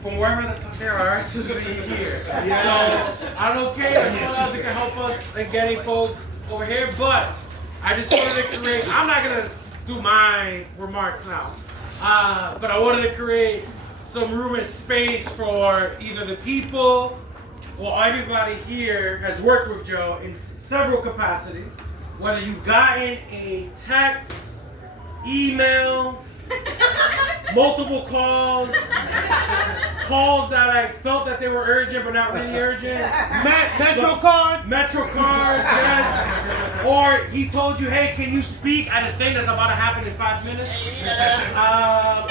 from wherever the fuck they are to be here. So I don't care if someone else can help us in getting folks over here, but I just wanted to create, I'm not going to do my remarks now, but I wanted to create some room and space for either the people or everybody here has worked with Joe in several capacities, whether you've gotten a text, email, multiple calls that I felt that they were urgent but not really urgent. Metro cards, yes. Or he told you, hey, can you speak at a thing that's about to happen in 5 minutes?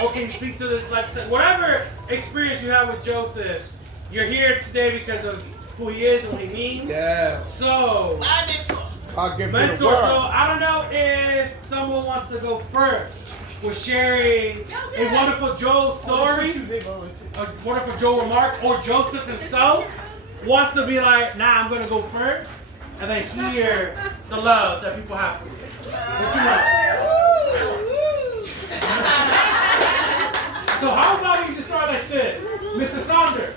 Or can you speak to this, like, whatever experience you have with Joseph, you're here today because of who he is and what he means. Yeah. So, I'll give mentor, you the so word. I don't know if someone wants to go first with sharing a wonderful Joe story, a wonderful Joe remark, or Joseph himself wants to be like, nah, I'm going to go first, and then hear the love that people have for you. What you want? So how about we just start like this? Mr. Saunders,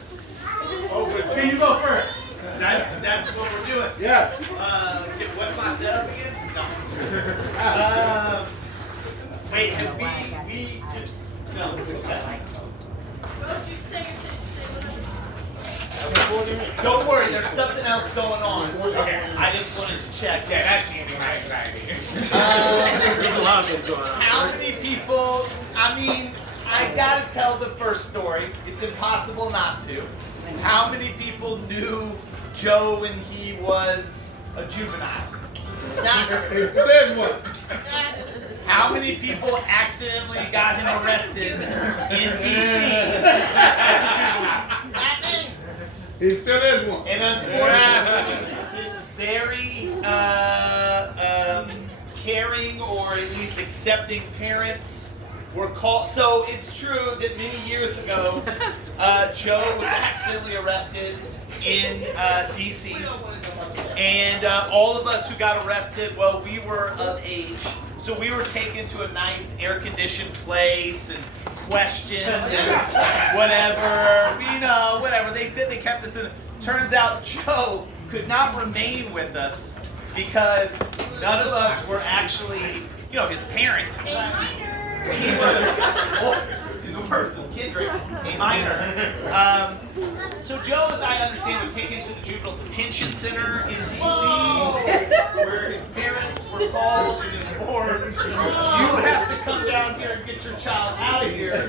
can you go first? That's what we're doing. Yes. What's my setup again? No. Wait, have we just no? Don't worry, there's something else going on. Okay. I just wanted to check. Yeah, that's easy, my anxiety. There's a lot of things going on. How many people? I mean, I gotta tell the first story. It's impossible not to. How many people knew Joe when he was a juvenile? There's one. How many people accidentally got him arrested in D.C. as a juvenile? He still is one. And unfortunately, his very caring or at least accepting parents were called. So it's true that many years ago, Joe was accidentally arrested in D.C. And all of us who got arrested, well, we were of age. So we were taken to a nice air-conditioned place and questioned and whatever. Whatever. They kept us in. Turns out Joe could not remain with us because none of us were actually, his parent. He was, in the words of Kendrick, a minor. So Joe, as I understand, was taken to the juvenile detention center in D.C., where his parents were called and informed, you have to come down here and get your child out of here.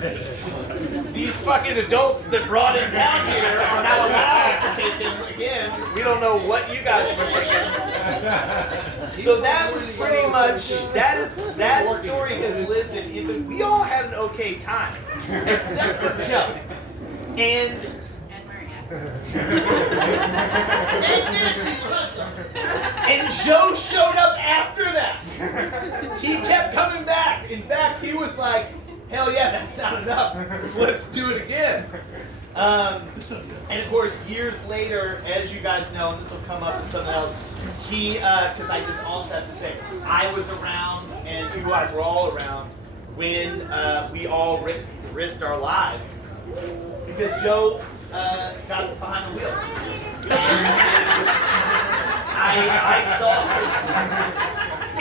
These fucking adults that brought him down here are not allowed to take him again. We don't know what you guys were thinking. So that was pretty much, that story has lived in infamy. We all had an okay time, except for Joe. And Joe showed up after that. He kept coming back. In fact, he was like, hell yeah, that's not enough. Let's do it again. And of course, years later, as you guys know, and this will come up in something else, because I just also have to say, I was around, and you guys were all around, when we all risked our lives. Because Joe got behind the wheel. And I saw this.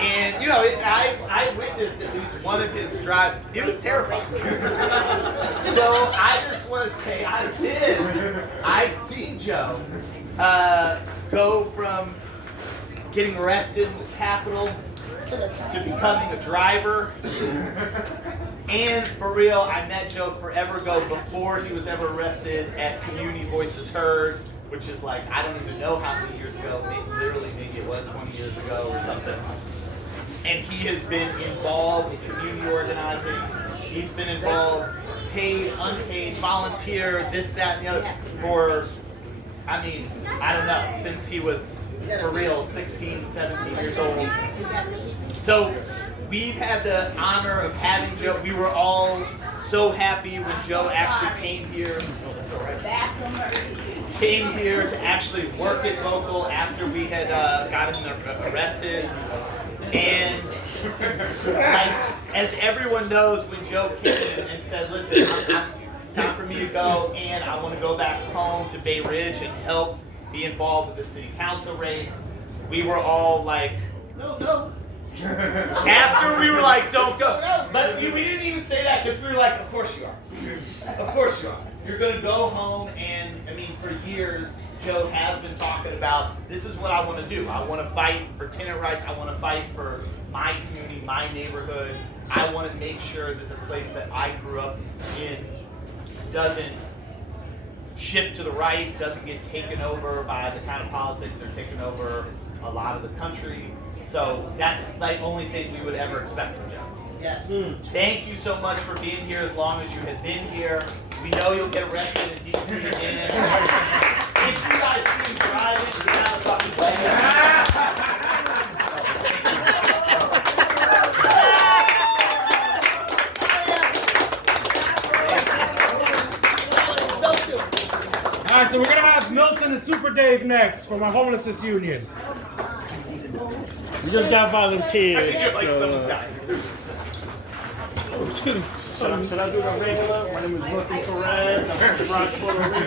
And, I witnessed at least one of his drives. It was terrifying. So I just want to say, I've seen Joe go from getting arrested in the Capitol to becoming a driver. And for real, I met Joe forever ago before he was ever arrested at Community Voices Heard, which is like, I don't even know how many years ago, maybe it was 20 years ago or something. And he has been involved with community organizing. He's been involved, paid, unpaid, volunteer, this, that, and the other, for, I don't know, since he was, for real, 16, 17 years old. So we've had the honor of having Joe. We were all so happy when Joe actually came here. Oh, that's all right. Came here to actually work at Vocal after we had gotten arrested. And as everyone knows, when Joe came and said, listen, I'm stop for me to go, and I want to go back home to Bay Ridge and help be involved with the city council race. We were all like, no. After we were like, don't go. But we didn't even say that because we were like, of course you are. Of course you are. You're going to go home, and I mean, for years, Joe has been talking about, this is what I want to do. I want to fight for tenant rights. I want to fight for my community, my neighborhood. I want to make sure that the place that I grew up in doesn't shift to the right, doesn't get taken over by the kind of politics that are taking over a lot of the country. So that's the only thing we would ever expect from Joe. Yes. Thank you so much for being here as long as you have been here. We know you'll get arrested in DC again. If you guys see him driving, get out of the fucking way. All right, so we're gonna have Milton and Super Dave next from our homelessness union. We just got volunteers. Should I do the regular? My name is Milton Perez. I'm from Bronx, Puerto Rico.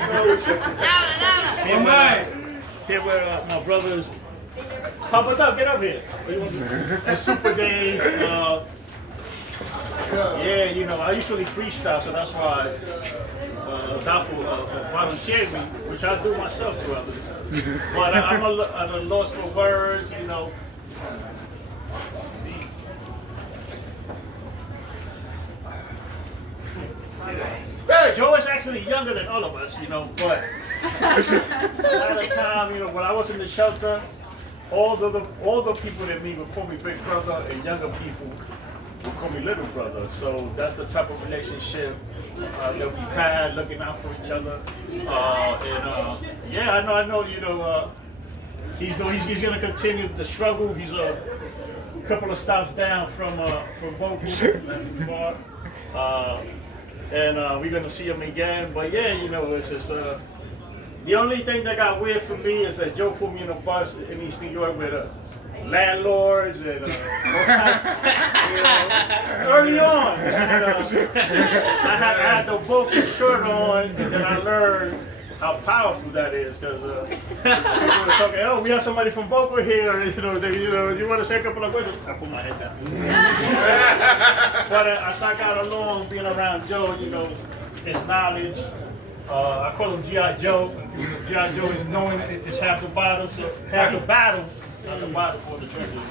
Here with my brothers. Pop it up, get up here. And Super Dave. Yeah, you know, I usually freestyle, so that's why Adolfo volunteered me, which I do myself to others. But I'm a loss for words, you know. Joe is actually younger than all of us, you know, but at the time, you know, when I was in the shelter, all the people that meet would call me big brother, and younger people would call me little brother. So that's the type of relationship that we had, looking out for each other. Yeah, I know, you know, he's going to continue the struggle. He's a couple of stops down from Boca, not too far. And we're going to see him again. But yeah, you know, it's just, the only thing that got weird for me is that Joe put me in a bus in East New York with landlords and early on. And, I had the vocal shirt on, and then I learned how powerful that is, because people were talking, oh, we have somebody from Boca here, you know, you want to say a couple of words? I put my head down. But as I got along, being around Joe, you know, his knowledge, I call him G.I. Joe. G.I. Joe is knowing it's half the battle, so half the battle, not the battle for the trenches.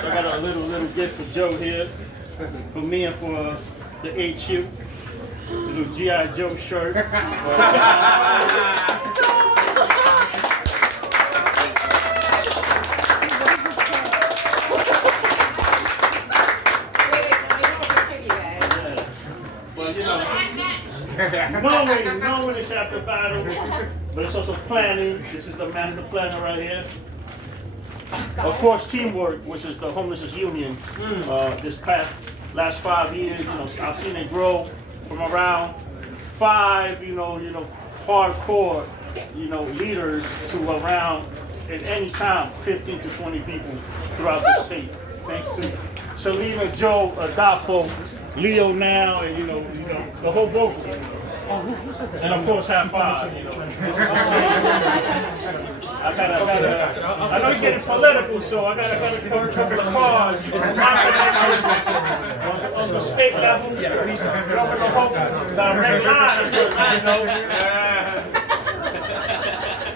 So I got a little gift for Joe here, for me and for the HU. Little G.I. Joe shirt. Knowing it's after battle, but it's also planning. This is the master planner right here. Of course, teamwork, which is the homelessness union. This last 5 years, you know, I've seen it grow from around 5, you know, hardcore, you know, leaders to around at any time 15 to 20 people throughout the state. Thanks to Selena, Joe, Adolfo, Leo now, and you know, the whole vocal. And of course, Half Five. You know, I know you're getting political, so I gotta put a couple of cards on the state level. The red line is good, you know.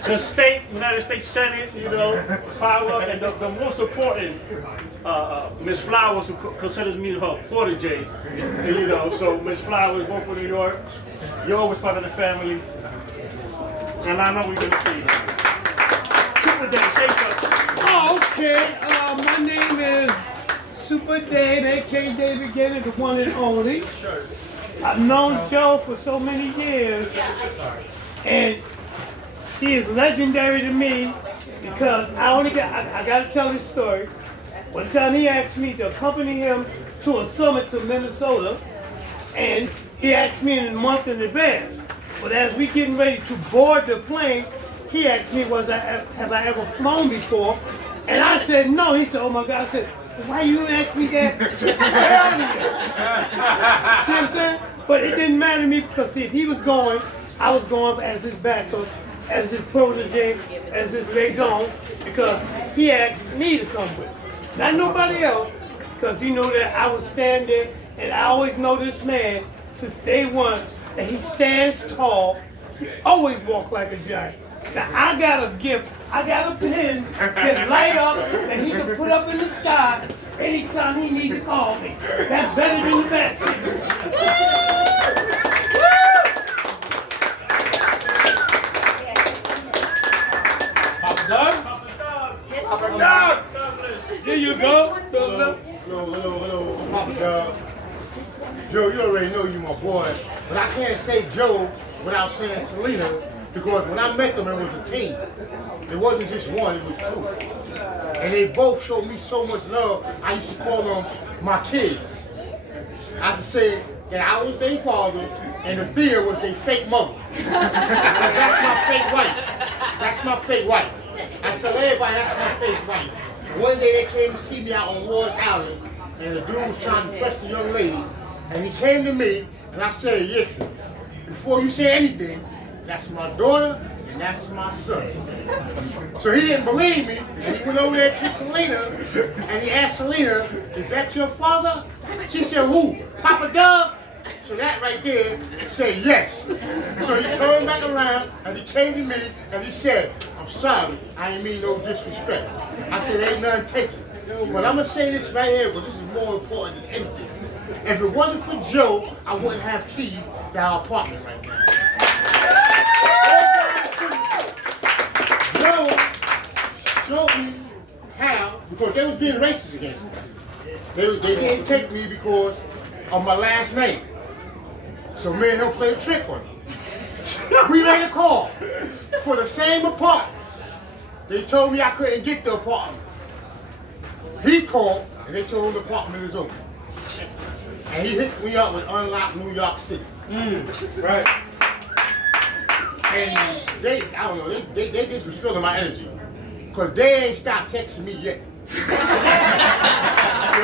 The state, United States Senate, you know, power, and the most important, Miss Flowers, who considers me her protege, you know, so Miss Flowers, both from New York, you're always part of the family, and I know we're going to see you. Super Dave, say something. Oh, okay. My name is Super Dave, a.k.a. David Gator, the one and only. I've known Joe for so many years, and he is legendary to me because I got to tell this story. One time he asked me to accompany him to a summit to Minnesota, and he asked me in a month in advance. But as we getting ready to board the plane, he asked me, have I ever flown before? And I said, no. He said, oh my God. I said, why you ask me that earlier? See what I'm saying? But it didn't matter to me because see, if he was going, I was going as his backup, as his protege, as his liaison, because he asked me to come with. Not nobody else, because he knew that I was standing, and I always know this man since day one, that he stands tall, he always walks like a giant. Now I got a gift, I got a pin that light up that he can put up in the sky anytime he needs to call me. That's better than the best. Papa Doug? Papa Doug! Here you go. Hello, Papa Doug. Joe, you already know you my boy, but I can't say Joe without saying Selena, because when I met them, it was a team. It wasn't just one, it was two. And they both showed me so much love, I used to call them my kids. I could say that I was their father, and Thea was their fake mother. That's my fake wife. That's my fake wife. I tell everybody that's my fake wife. One day they came to see me out on Ward Island, and the dude was trying to press the young lady, and he came to me, and I said, listen, before you say anything, that's my daughter, and that's my son. So he didn't believe me, and he went over there to Selena, and he asked Selena, is that your father? She said, who? Papa Doug? So that right there said yes. So he turned back around, and he came to me, and he said, I'm sorry, I ain't mean no disrespect. I said, ain't nothing taken. But I'm going to say this right here, but this is more important than anything. If it wasn't for Joe, I wouldn't have keys to our apartment right now. Joe showed me how, because they was being racist against me. They didn't take me because of my last name. So me and him played a trick on him. We made a call for the same apartment. They told me I couldn't get the apartment. He called and they told him the apartment is open. And he hit me up with Unlocked New York City. Right. And they, I don't know, they just was feeling my energy. Because they ain't stopped texting me yet. You know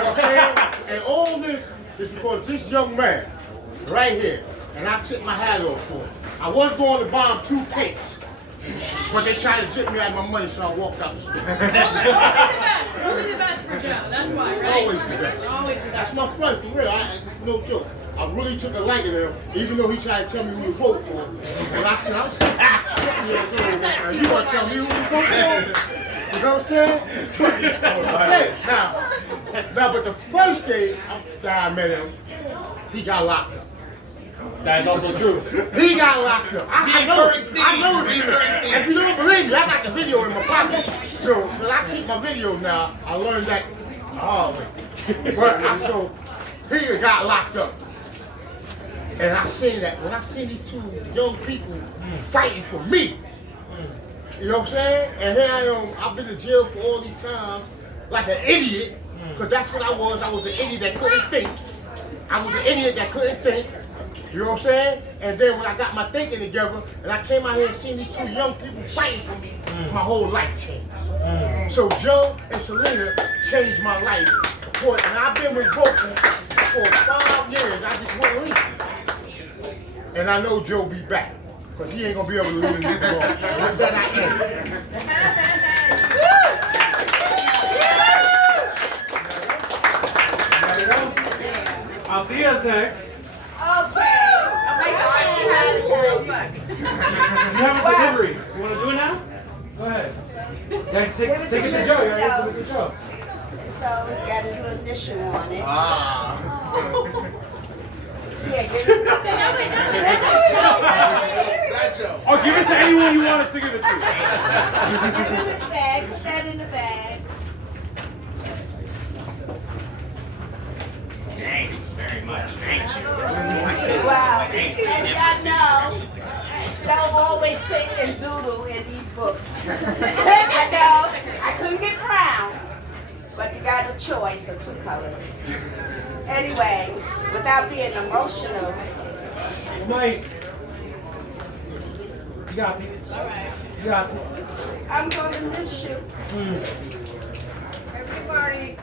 what I'm saying? And all this is because this young man, right here, and I took my hat off for him. I was going to buy him 2 cakes, but they tried to chip me out of my money, so I walked out the store. Only the best for Joe. That's why, right? Always the best. Always the That's best. my friend, for real. It's no joke. I really took a liking to him, even though he tried to tell me who to vote for. And I said, I'm 60 years old, and you want to tell me who to vote for? You know what I'm saying? Okay, now, but the first day that I met him, he got locked up. That is also true. He got locked up. I know it's true. If you don't believe me, I got the video in my pocket. So, when I keep my videos now, I learned that the hard way. So, he got locked up. And I seen that, when I seen these 2 young people fighting for me, you know what I'm saying? And here I am, I've been in jail for all these times, like an idiot, because that's what I was. I was an idiot that couldn't think. I was an idiot that couldn't think. You know what I'm saying? And then when I got my thinking together, and I came out here and seen these 2 young people fighting for me, my whole life changed. So Joe and Selena changed my life. And I've been with Vocal for 5 years. I just won't leave. And I know Joe be back, because he ain't going to be able to leave me long. With that, I am. Althea's next. Okay. Oh my God, you had it. You have a delivery. You want to do it now? Go ahead. Yeah, take it to Joe. You already give it to Joe. So you got to do initial on it. Yeah, give it. That's Joe. Or give it to anyone you want us to give it to. Put it in his bag. Put that in the bag. Thanks very much. Thank you. Wow. As y'all know, Joe always sing and doodle in these books. I know. I couldn't get brown, but you got a choice of 2 colors. Anyway, without being emotional. Mike. You got this. All right. You got this. I'm going to miss you. Everybody.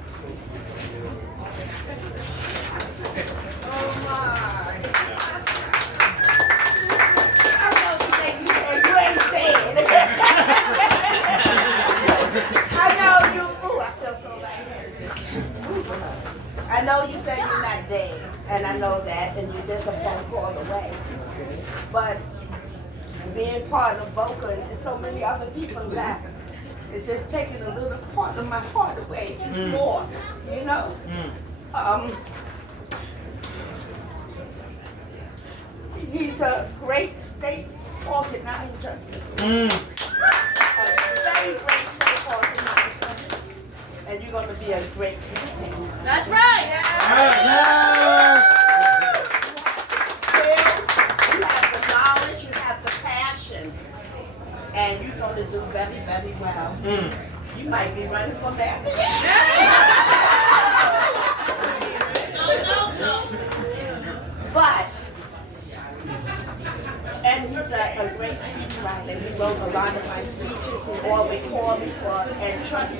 Oh my. But being part of Vocal and so many other people left, it's just taking a little part of my heart away more, you know? He's a great state organizer. A very great state organizer. And you're going to be a great president. That's right. Yes. You have the knowledge, you have the passion, and you're going to do very, very well. You might be running for mayor. But, and he's a great speechwriter. He wrote a lot of my speeches and always called me for, and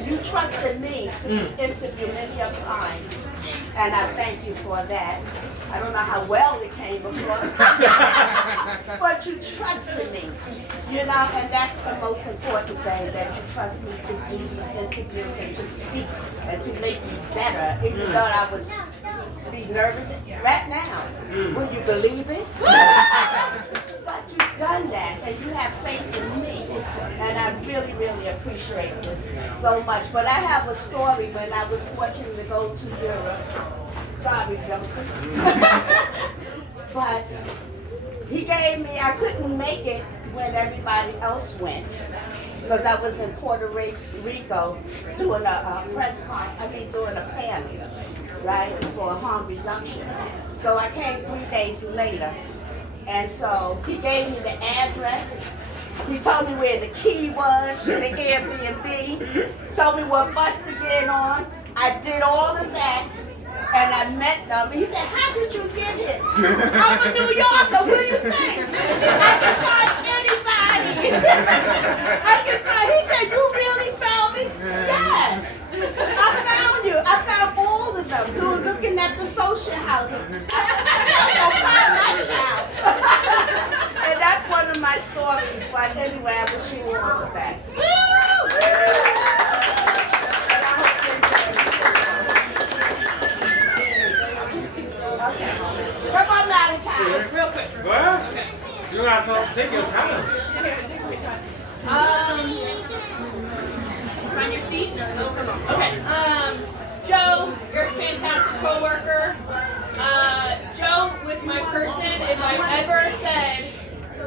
you trusted me to interview many of times. And I thank you for that. I don't know how well it came across, but you trusted me, you know, and that's the most important thing, that you trust me to do these interviews and to speak and to make me better, even though I was be nervous right now. Will you believe it? But you've done that, and you have faith in me, and I really, really appreciate this so much. But I have a story when I was fortunate to go to Europe. Sorry, Delta. But he gave me, I couldn't make it when everybody else went, because I was in Puerto Rico doing a press conference, doing a panel, right, for harm reduction. So I came 3 days later, and so he gave me the address. He told me where the key was to the Airbnb, told me what bus to get on. I did all of that, and I met them. He said, how did you get here? I'm a New Yorker, what do you think? I can find anybody. I can find, he said, you really found me? Yes, I found you. I found all of them, looking at the social housing. I don't find my child. And that's one of my stories, but anyway, I wish you all the best. Come on, Malachi. Real quick. Go ahead. Okay. You don't have to take your time. Find your seat? No, come on. Okay. Joe, you're a fantastic coworker. Joe was my person. If I ever said,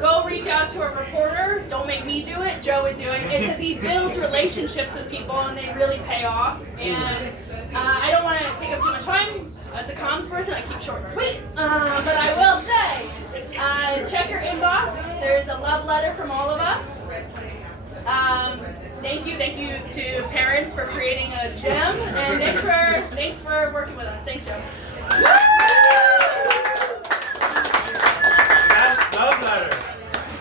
go reach out to a reporter, don't make me do it, Joe would do it, because he builds relationships with people and they really pay off. And I don't want to take up too much time. As a comms person, I keep short and sweet. But I will say, check your inbox. There's a love letter from all of us. Thank you to parents for creating a gym, and thanks for working with us. Thanks, Joe. That love letter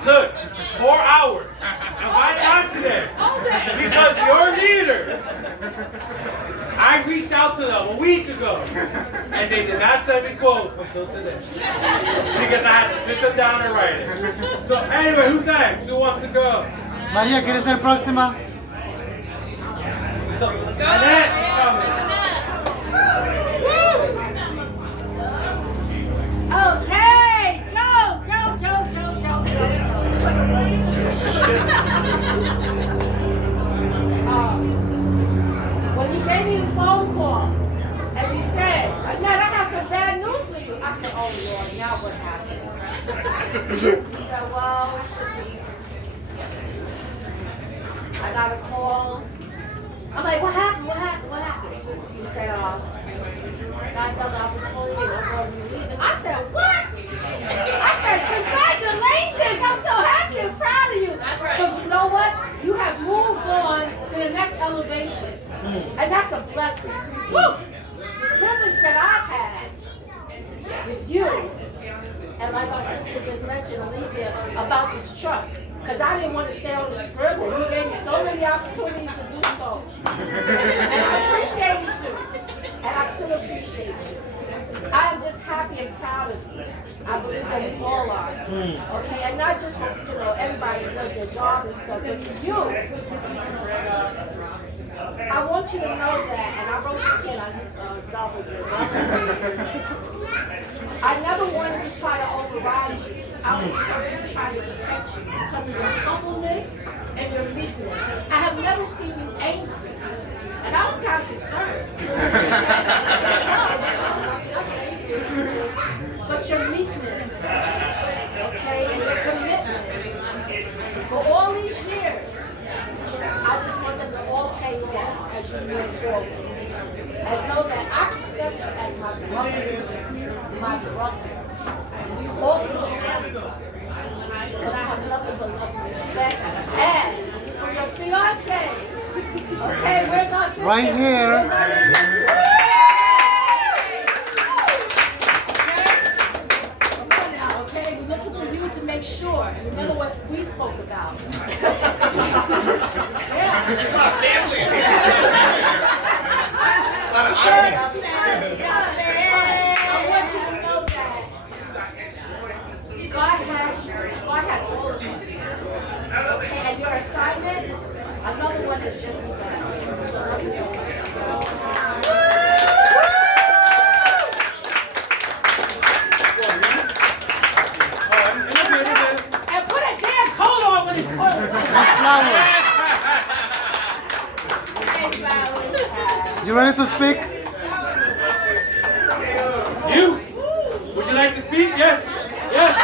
took 4 hours of my time today. All day. Because your leaders, I reached out to them a week ago, and they did not send me quotes until today. Because I had to sit them down and write it. So anyway, who's next? Who wants to go? María, ¿quieres ser próxima? So, Annette is coming. Okay, Joe. When you gave me the phone call and you said, Annette, I got some bad news for you. I said, oh Lord, now what happened? He said, well, I got a call. I'm like, what happened? You said, got another opportunity, I'm going to be leaving. I said, what? I said, congratulations, I'm so happy and proud of you. That's right. Because you know what? You have moved on to the next elevation. And that's a blessing. Woo! The privilege that I've had with you, and like our sister just mentioned, Alicia, about this trust. Because I didn't want to stay on the scribble. You gave me so many opportunities to do so. And I appreciate you too. And I still appreciate you. I am just happy and proud of you. I believe that we all are. Okay, and not just for everybody that does their job and stuff, but for you. I want you to know that, and I wrote this in on this document. I never wanted to try to override you. I was just going to try to protect you because of your humbleness and your meekness. I have never seen you angry. And I was kind of concerned. But your meekness, okay, and your commitment for all these years, I just want them to all pay off as you move forward. And know that I accept you as my brother. All to family. But I have nothing but love and respect. And for your fiance, okay, where's our sister? Right here. Where's our little sister? Okay? Come on now, okay? We're looking for you to make sure. Remember what we spoke about. Yeah. There's a lot of family in here. A lot of aunties. I want you to know that God has all of us. Okay, and your assignment, another one is just begun. So love you. And put a damn coat on when it's cold. You ready to speak? You? Would you like to speak? Yes. Yes.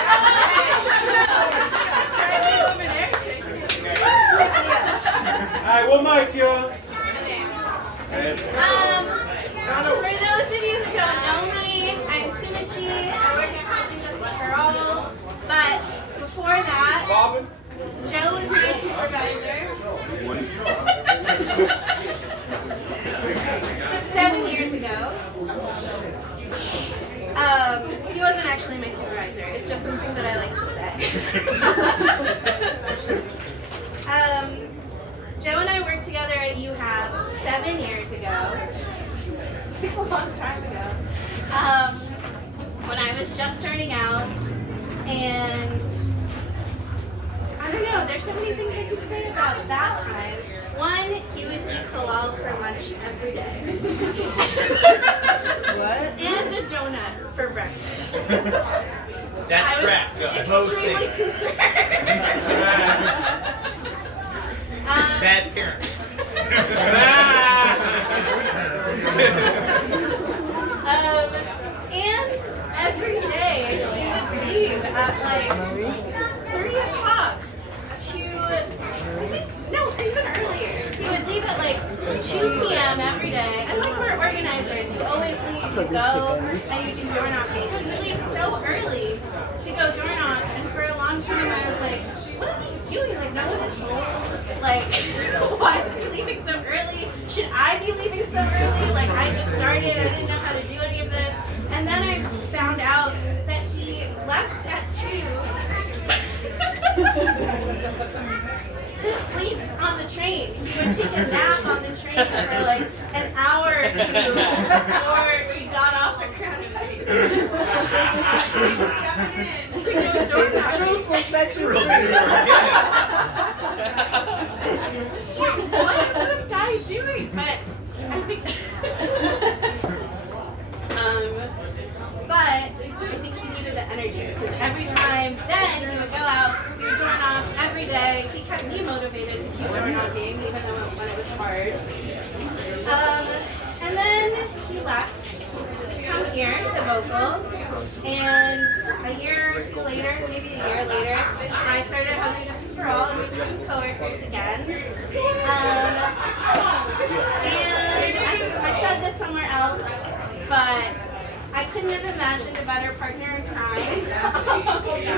All right, one mic, y'all. For those of you who don't know me, I'm Simiki. I work at Housing Justice for All. But before that, Joe was my supervisor. 7 years ago. He wasn't actually my supervisor. It's just something that I like to say. Joe and I worked together at UHAB 7 years ago. A long time ago. When I was just starting out, and I don't know, there's so many things I could say about that time. One, he would eat halal for lunch every day. What? And a donut for breakfast. That tracks. Extremely concerned. Bad parents. And every day he would leave at like 3 o'clock to, I think, no, even earlier. He would leave at like 2 p.m. every day. And like we're organizers, you always leave, you go and you do door knocking. He would leave so early to go door knock, and for a long time I was like, what is he doing? Like, no one is home. Like, why is he leaving so early? Should I be leaving so early? Like, I just started, I didn't know how to do any of this. And then I found out that he left at 2 to sleep on the train. He would take a nap on the train for like an hour or 2 before he got off at Crown Heights. To give a door knock. Truth will set you free. What is this guy doing? But I think but I think he needed the energy because every time then he would go out, he would door knock every day. He kept me motivated to keep door knocking even though when it was hard. And then he left to come here to Vocal, and a year or two later, maybe a year later, I started Housing Justice for All and we became co-workers again. And I said this somewhere else, but I couldn't have imagined a better partner in crime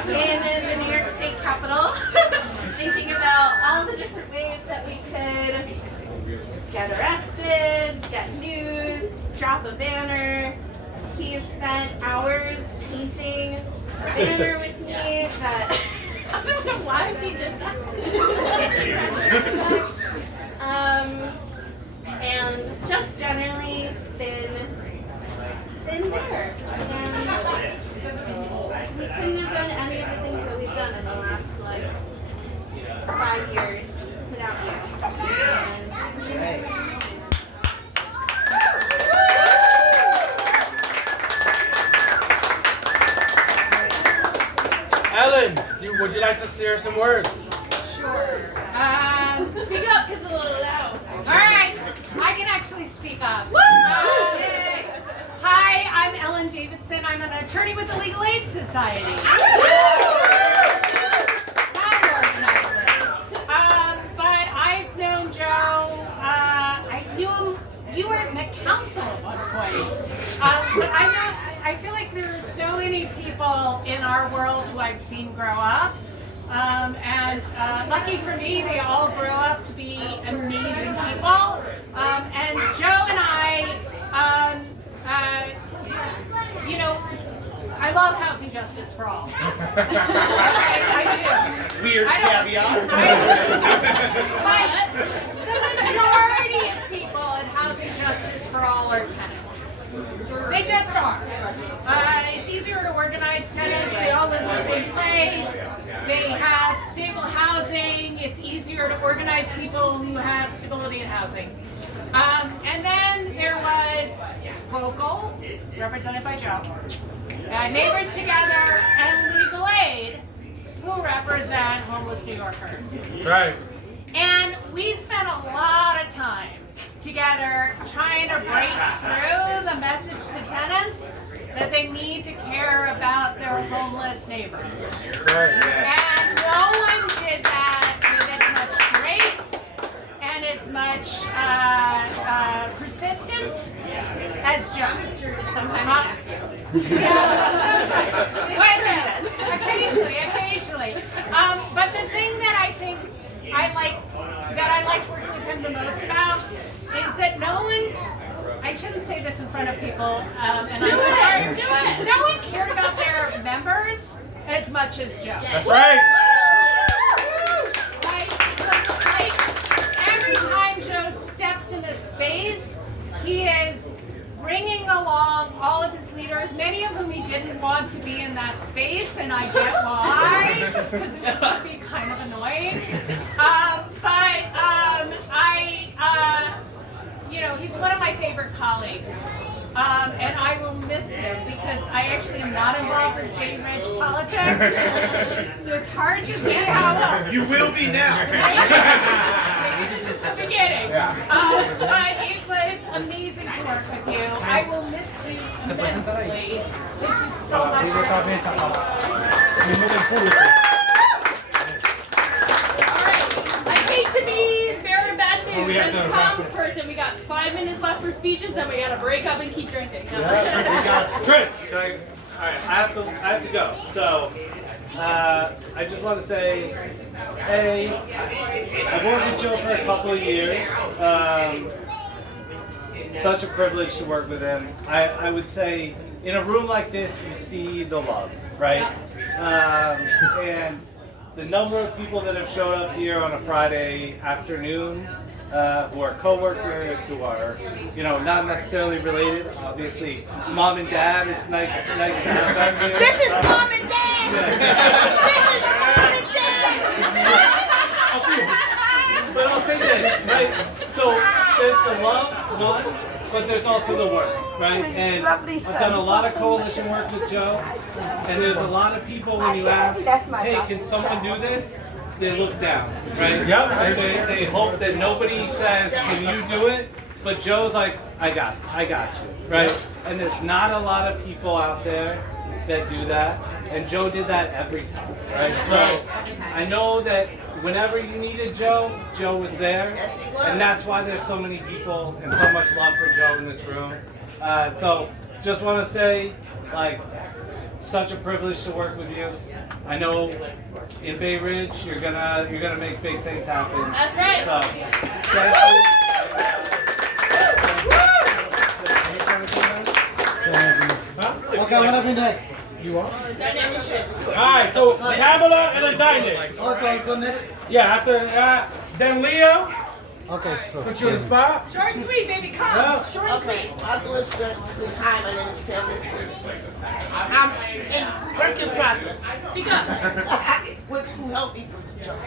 in the New York State Capitol, thinking about all the different ways that we could get arrested, get news, drop a banner. He spent hours painting a banner with me that I don't know why he did that. And just generally been there. And we couldn't have done any of the things that we've done in the last like 5 years without you. Alex. you like to share some words? Sure. Speak up, because it's a little loud. All right. I can actually speak up. Hi, I'm Ellen Davidson. I'm an attorney with the Legal Aid Society. Not an organizer. But I've known Joe. I knew him. You were in the council at one point. So I feel like there are so many people in our world who I've seen grow up. And lucky for me, they all grew up to be amazing people. And Joe and I, you know, I love housing justice for all. I do. Weird caveat. But the majority of people in housing justice for all are tenants. They just are. It's easier to organize tenants. They all live in the same place. They have stable housing. It's easier to organize people who have stability in housing. And then there was Vocal, represented by Joe, Neighbors Together, and Legal Aid, who represent homeless New Yorkers. That's right. And we spent a lot of time together trying to break through the message to tenants that they need to care about their homeless neighbors. And no one did that with as much grace and as much persistence as Joe. Sometimes occasionally. But the thing that I think I like working with him the most about is that no one, I shouldn't say this in front of people, and I'm sorry, do it. No one cared about their members as much as Joe. That's right. Like every time Joe steps in a space, he is bringing along all of his leaders, many of whom he didn't want to be in that space, and I get why, because it would be kind of annoying. You know, he's one of my favorite colleagues, and I will miss him because I actually am not involved in Bay Ridge politics, so it's hard to say how. You will be now. Maybe this is the beginning. But it was amazing to work with you. I will miss you immensely. Thank you so much. Alright, I hate to be bearing bad news. As a comms person, we got 5 minutes left for speeches, then we gotta break up and keep drinking. Chris. All right, I have to go. So, I just want to say, I've worked with Joe for a couple of years. Such a privilege to work with him. I would say, in a room like this, you see the love, right? And the number of people that have showed up here on a Friday afternoon, who are coworkers, who are, you know, not necessarily related. Obviously, mom and dad. It's nice to have them here. This is mom and dad. This is mom and dad. But I'll say this, right? So there's the love, one, but there's also the work, right? And I've done a lot of coalition work with Joe, and there's a lot of people when you ask, hey, can someone do this? They look down, right? Yep. And they hope that nobody says, can you do it? But Joe's like, I got you, right? And there's not a lot of people out there that do that, and Joe did that every time, right? So I know that whenever you needed Joe, Joe was there, and that's why there's so many people and so much love for Joe in this room. So just want to say, like, such a privilege to work with you. I know in Bay Ridge you're gonna make big things happen. That's right. So thank you. Okay, what happened next? You are? Alright, so Pamela and then Dinah. Also, go next. Yeah, after then Leo. Okay, so. Put you on the spot. Short and sweet, baby, come. Yeah. Short and sweet. Okay, I'll do a short and sweet. Hi, my name is Pamela. I'm in work in progress. Speak up. Which who helped equals Joe.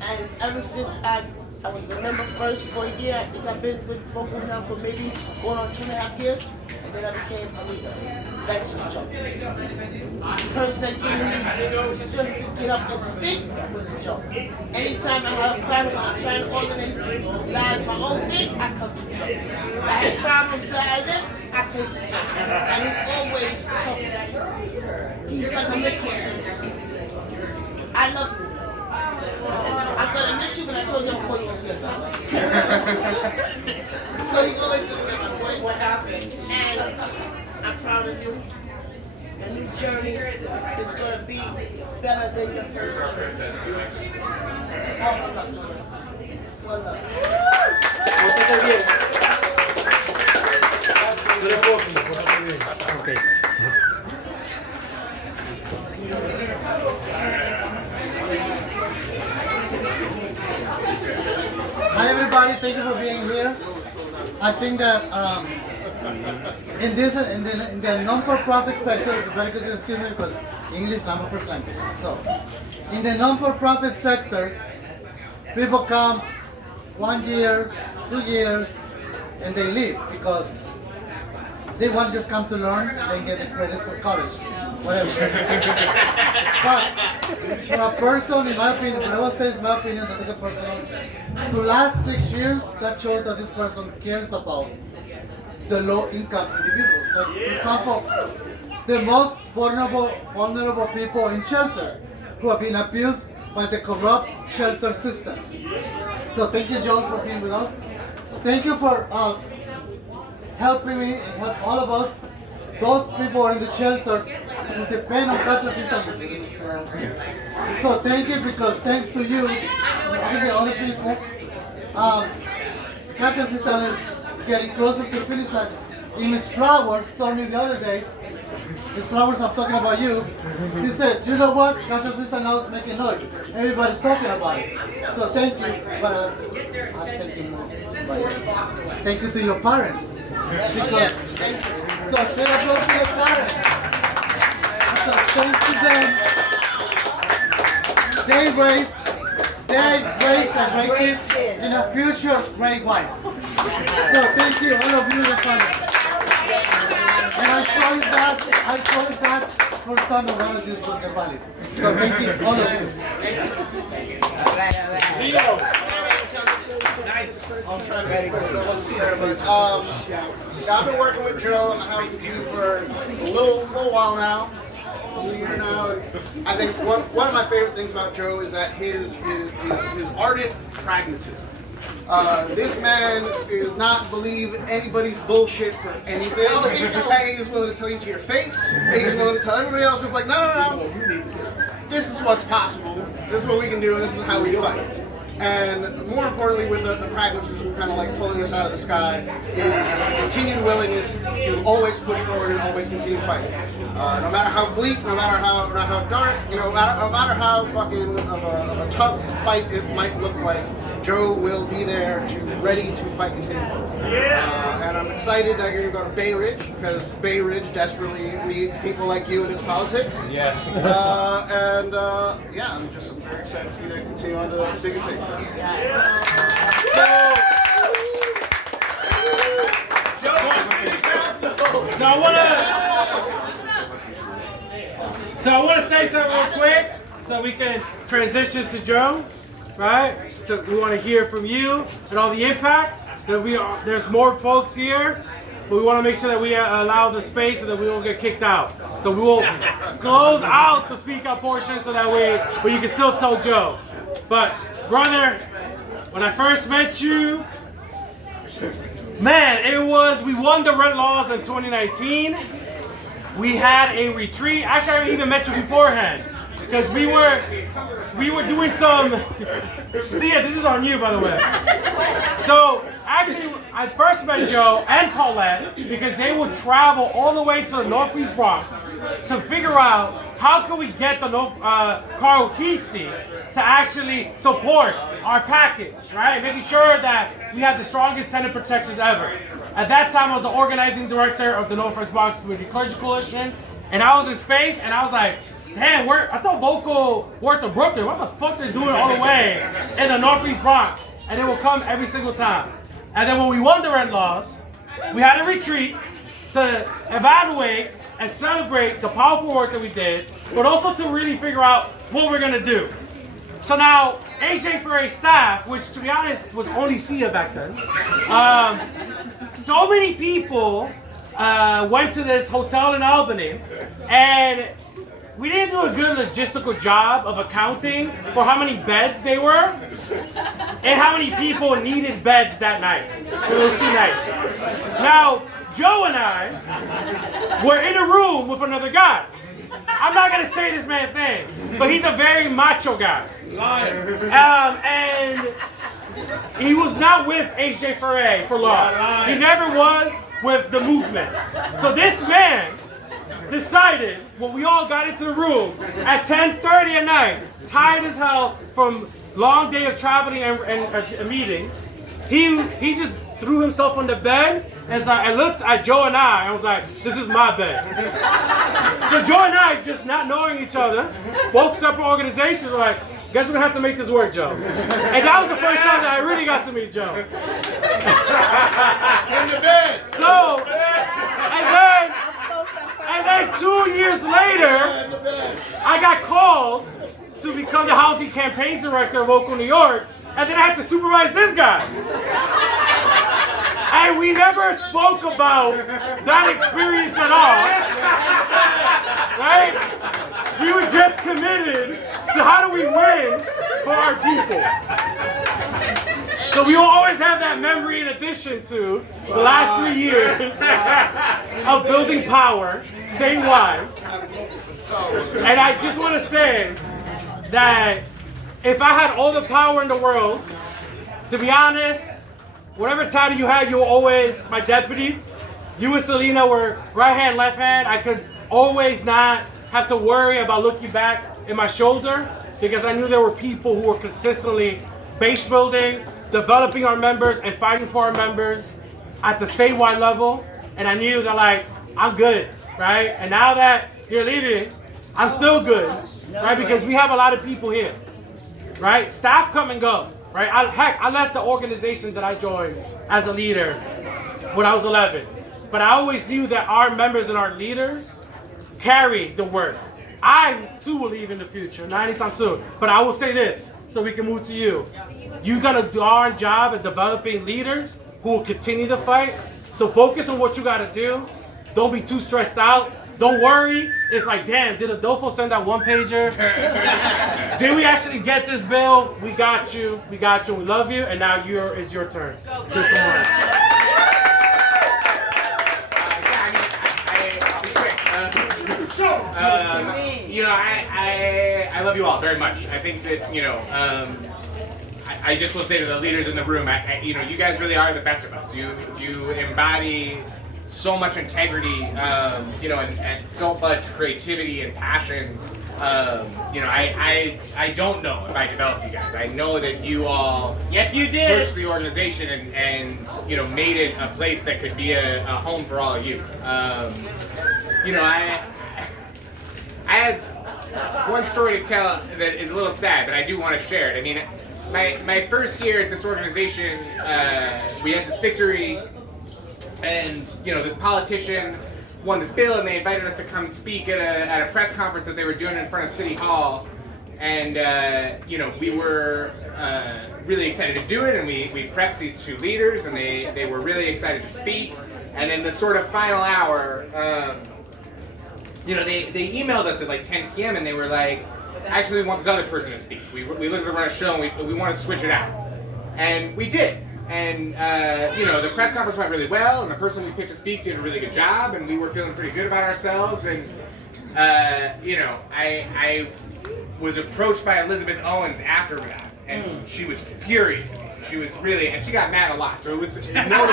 And ever since I was a member first for a year, I think I've been with Vocal now for maybe going on 2.5 years. and then I became a leader. Thanks to Joe. The person that gave me the strength to get up and speak was Joe. Anytime I have problems, I'm trying to organize my own thing, I come to Joe. If I have problems where I live, I come to Joe. And he's always helping. He's like a mentor to me. I love you. I'm gonna miss you, but I told you I'll call you in your time. So you always give me my voice. What happened? And I'm proud of you. Your new journey is gonna be better than your first journey. All love. Well love. Okay. Hi everybody, thank you for being here. I think that in the non-for-profit sector, it's very good, excuse me, because English is not my first language. So, in the non-for-profit sector, people come 1 year, 2 years, and they leave because they want to just come to learn, then get the credit for college, whatever. But for a person, in my opinion, when I was saying my opinion, I think a person, to last 6 years, that shows that this person cares about the low-income individuals. Like, for example, the most vulnerable people in shelter who have been abused by the corrupt shelter system. So thank you, Joe, for being with us. Thank you for helping me and help all of us. Those people in the shelter who depend on such a system. So thank you, because thanks to you, obviously other people, the culture system is getting closer to finish line. Miss Flowers told me the other day, Miss Flowers, I'm talking about you. He says, you know what? Culture system now is making noise. Everybody's talking about it. So thank you. But thank you to your parents. Because, so take applause to your parents. So thanks to them, they raised a great kid and a future great wife. So thank you, all of you, your family. And I saw it that first time I wanted this from the rallies. So thank you, all of you. I'll try to make it I've been working with Joe on the housing team for a little while now. A year now. And I think one of my favorite things about Joe is that his ardent pragmatism. This man does not believe anybody's bullshit for anything. Hey, he's willing to tell you to your face. Hey, he's willing to tell everybody else just like, no. This is what's possible. This is what we can do. This is how we fight. And more importantly, with the pragmatism kind of like pulling us out of the sky, is the continued willingness to always push forward and always continue fighting. No matter how bleak, no matter how dark, no matter how fucking of a tough fight it might look like, Joe will be there, ready to fight continue forward. And I'm excited that you're going to go to Bay Ridge, because Bay Ridge desperately needs people like you in its politics. Yes. I'm just very excited for you to continue on the bigger picture. So I want to say something real quick, so we can transition to Joe, right? So we want to hear from you and all the impact. That there's more folks here, but we want to make sure that we allow the space so that we don't get kicked out. So we will close out the speak up portion so that way, but you can still tell Joe. But brother, when I first met you, man, we won the Red Laws in 2019. We had a retreat. Actually, I even met you beforehand because we were doing some. See, this is on you, by the way. So actually, I first met Joe and Paulette because they would travel all the way to the Northeast Bronx to figure out how can we get the Carl Heastie to actually support our package, right? Making sure that we have the strongest tenant protections ever. At that time, I was the organizing director of the Northwest Bronx Community Clergy Coalition, and I was in space, and I was like, damn, I thought Vocal worked in Brooklyn. What the fuck they doing all the way in the Northeast Bronx? And they will come every single time. And then when we won the Red Laws, we had a retreat, to evaluate and celebrate the powerful work that we did, but also to really figure out what we're gonna do. So now, AJ for a staff, which to be honest was only Sia back then, so many people went to this hotel in Albany, and we didn't do a good logistical job of accounting for how many beds they were and how many people needed beds that night, for those 2 nights. Now, Joe and I were in a room with another guy. I'm not gonna say this man's name, but he's a very macho guy. And he was not with HJ Foray for long. He never was with the movement. So this man decided, when we all got into the room at 10:30 at night, tired as hell from long day of traveling and meetings, he just threw himself on the bed. And so I looked at Joe and I was like, this is my bed. So Joe and I, just not knowing each other, both separate organizations, were like, guess we're gonna have to make this work, Joe. And that was the first time that I really got to meet Joe. So, and then 2 years later, I got called to become the housing campaigns director of Oakland, New York, and then I had to supervise this guy. And we never spoke about that experience at all, right? We were just committed to how do we win for our people. So we will always have that memory in addition to the last 3 years of building power statewide. And I just want to say that if I had all the power in the world, to be honest, whatever title you had, you were always my deputy. You and Selena were right hand, left hand. I could always not have to worry about looking back in my shoulder because I knew there were people who were consistently base building, developing our members, and fighting for our members at the statewide level. And I knew that, like, I'm good, right? And now that you're leaving, I'm still good, right? Because we have a lot of people here, right? Staff come and go. Right? I left the organization that I joined as a leader when I was 11. But I always knew that our members and our leaders carry the work. I, too, will leave in the future, not anytime soon. But I will say this, so we can move to you. You've done a darn job at developing leaders who will continue to fight. So focus on what you got to do. Don't be too stressed out. Don't worry if, like, damn, did Adolfo send that one-pager? Did we actually get this bill? We got you. We got you. We love you. And now it's your turn. I'll be quick. I love you all very much. I think that, I just will say to the leaders in the room, you guys really are the best of us. You embody so much integrity, and so much creativity and passion. I don't know if I developed you guys. I know that you all pushed the organization and made it a place that could be a home for all of you. I had one story to tell that is a little sad, but I do want to share it. I mean, my first year at this organization, we had this victory. And this politician won this bill, and they invited us to come speak at a press conference that they were doing in front of City Hall. And we were really excited to do it, and we prepped these 2 leaders, and they were really excited to speak. And in the sort of final hour, they emailed us at like 10 p.m. and they were like, actually, we want this other person to speak. We looked at the show, and we want to switch it out, and we did. And, the press conference went really well, and the person we picked to speak did a really good job, and we were feeling pretty good about ourselves. And, I was approached by Elizabeth Owens after that, and she was furious at me. She was really, and she got mad a lot, so it was notable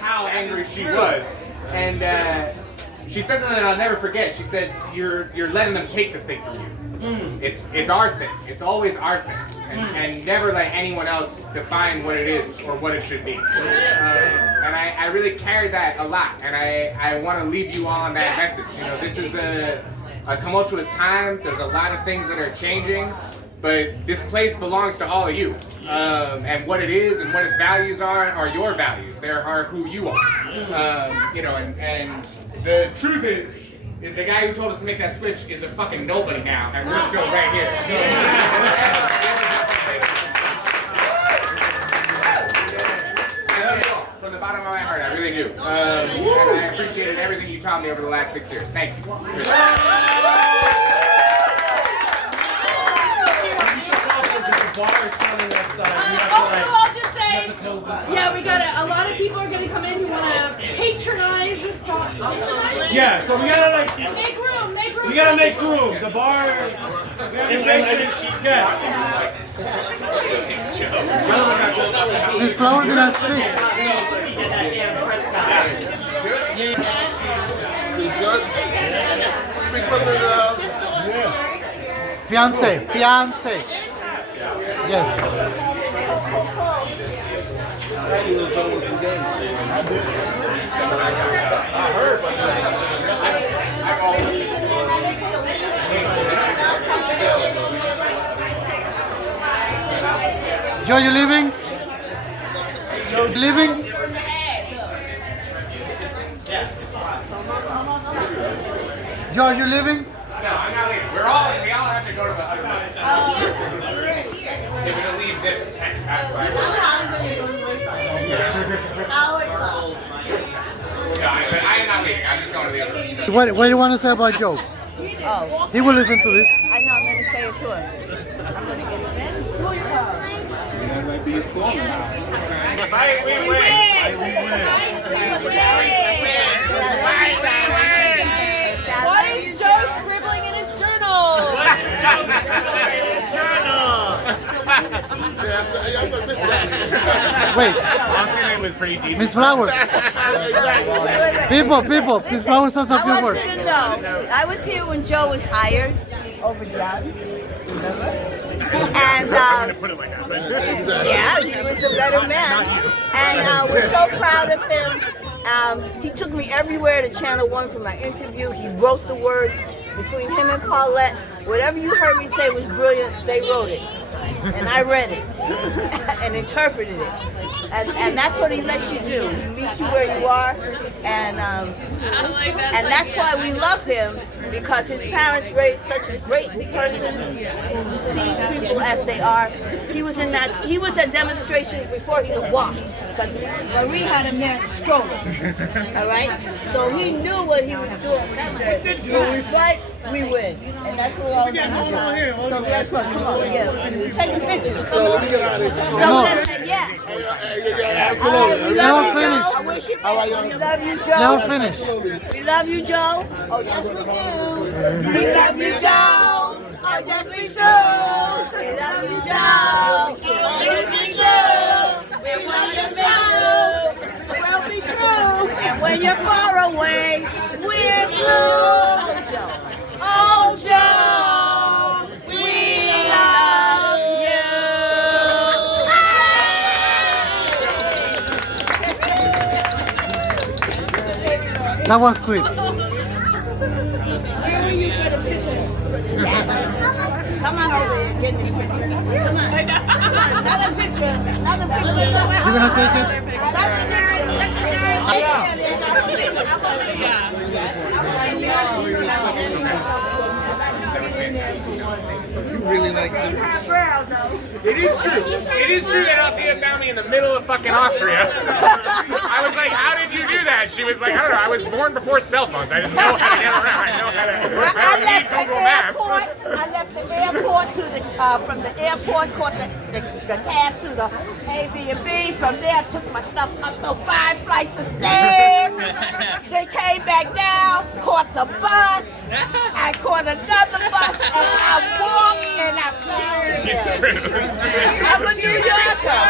how angry she was. And she said something that I'll never forget. She said, "You're letting them take this thing from you. It's our thing. It's always our thing. And never let anyone else define what it is or what it should be." And I really carry that a lot, and I want to leave you all on that message. This is a tumultuous time. There's a lot of things that are changing, but this place belongs to all of you. And what it is and what its values are your values. They are who you are. You know, and the truth is the guy who told us to make that switch is a fucking nobody now, and we're still right here. I love you all from the bottom of my heart. I really do. And I appreciated everything you taught me over the last 6 years. Thank you. Bar is telling us we have Also, to, I'll just say, we have to close this up. yeah, we gotta. A lot of people are gonna come in who wanna patronize this bar. Yeah, so we gotta like, Make room, make room. we gotta make room. The bar, we have to make sure guests. Miss Flower did not speak. He's good. Big brother, Fiance. Yes. Joe, you leaving? Leaving? Joe, you leaving? No, I'm not leaving. We all have to go to the other one. They're gonna leave this tent. That's why. No, I am not leaving. I'm just going to the other one. What do you want to say about Joe? Oh, He will listen to this. I know, I'm going to say it to him. I'm going to get it. If we win. Why is Joe scribbling in his journal? Wait, It was pretty deep. Miss Flower. People, Miss Flower says a I few want words. you to know, I was here when Joe was hired over John. And yeah, he was a better man. And we're so proud of him. He took me everywhere to Channel 1 for my interview. He wrote the words between him and Paulette. Whatever you heard me say was brilliant, they wrote it. And I read it and interpreted it. And that's what he lets you do. He meets you where you are. And that's why we love him, because his parents raised such a great person who sees people as they are. He was at demonstrations before he could walk, because Marie had him there in the stroller. All right? So he knew what he was doing when he said, when we fight, we win. And that's what all gonna do. So guess what? Come on, we're taking pictures. Come on. So let's say, yeah. Absolutely. We love you, Joe. How are you? We love you, Joe. Now finish. We love you, Joe. Oh, yes, we do. We love you, Joe. Oh, yes, we do. We love you, Joe. Oh, yes, we do. We love you, Joe. Will be true. And when you're far away, we're through. Joe. Oh, Joe. We love you. That was sweet. Where are you for the picture? Come on over here, get this picture. Come on. Another picture. Another picture. You gonna take it? You really like him. It is true. It is true that Althea found me in the middle of fucking Austria. I was like, how did you do that? She was like, I don't know. I was born before cell phones. I just know how to get around. I don't need Google Maps. I left the airport to the from the airport, caught the cab to the Airbnb. From there, I took my stuff up those 5 flights of stairs. They came back down, caught the bus. I caught another bus, and I walked and I flew. It's true. I'm a New Yorker.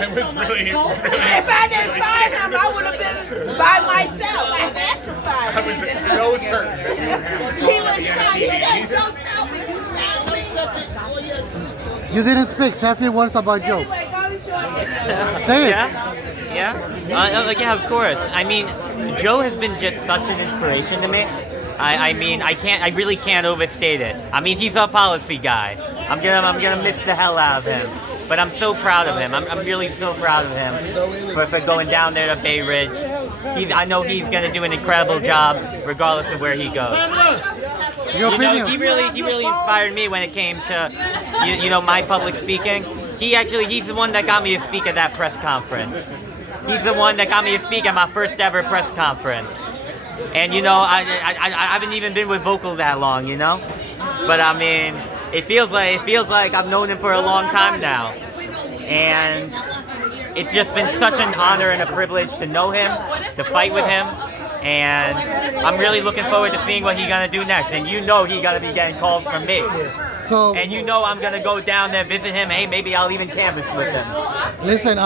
It was really. If I didn't find him, I would have been by myself. I had to find I him. was so certain that you were He was shy. He said, don't tell me. Tell me something. You didn't speak. Say a few words about Joe. Anyway, go to your Say it. Yeah, of course. I mean, Joe has been just such an inspiration to me. I mean, I really can't overstate it. I mean, he's our policy guy. I'm gonna miss the hell out of him. But I'm so proud of him. I'm really so proud of him for going down there to Bay Ridge. I know he's gonna do an incredible job, regardless of where he goes. Your opinion? He really inspired me when it came to my public speaking. He's the one that got me to speak at that press conference. He's the one that got me to speak at my first ever press conference. And I haven't even been with Vocal that long, but I mean, it feels like I've known him for a long time now, and it's just been such an honor and a privilege to know him, to fight with him, and I'm really looking forward to seeing what he's gonna do next. And he's gonna be getting calls from me. So, and I'm gonna go down there, visit him. Hey, maybe I'll even canvas with him. Listen,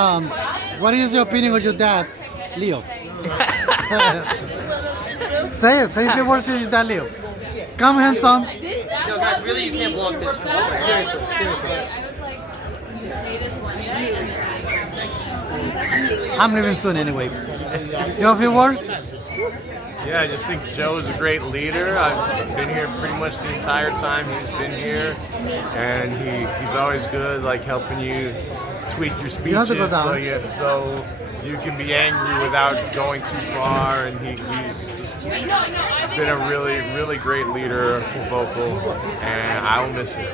what is your opinion of your dad, Leo? Say a few words to your dad, Leo. Come, handsome. Yo, guys, really, you can't blow up this one. Seriously. I'm leaving soon anyway. You have a few words? Yeah, I just think Joe is a great leader. I've been here pretty much the entire time he's been here, and he's always good, like helping you tweak your speeches so you can be angry without going too far. And he's just been a really, really great leader for Vocal, and I will miss him.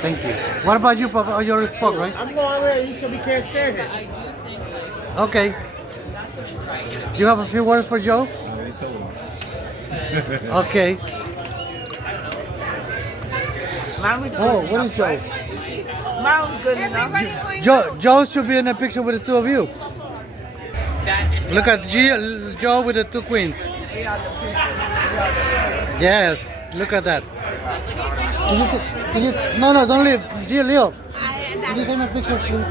Thank you. What about you, Papa? Oh, you're spoke, right? I'm going where you said we can't stand it. Okay. You have a few words for Joe? Okay. Oh, what is Joe? Mine was good enough. Joe should be in a picture with the two of you. Look at Joe with the two queens. Yes, look at that. No, don't leave. Leo, can you take my picture, please?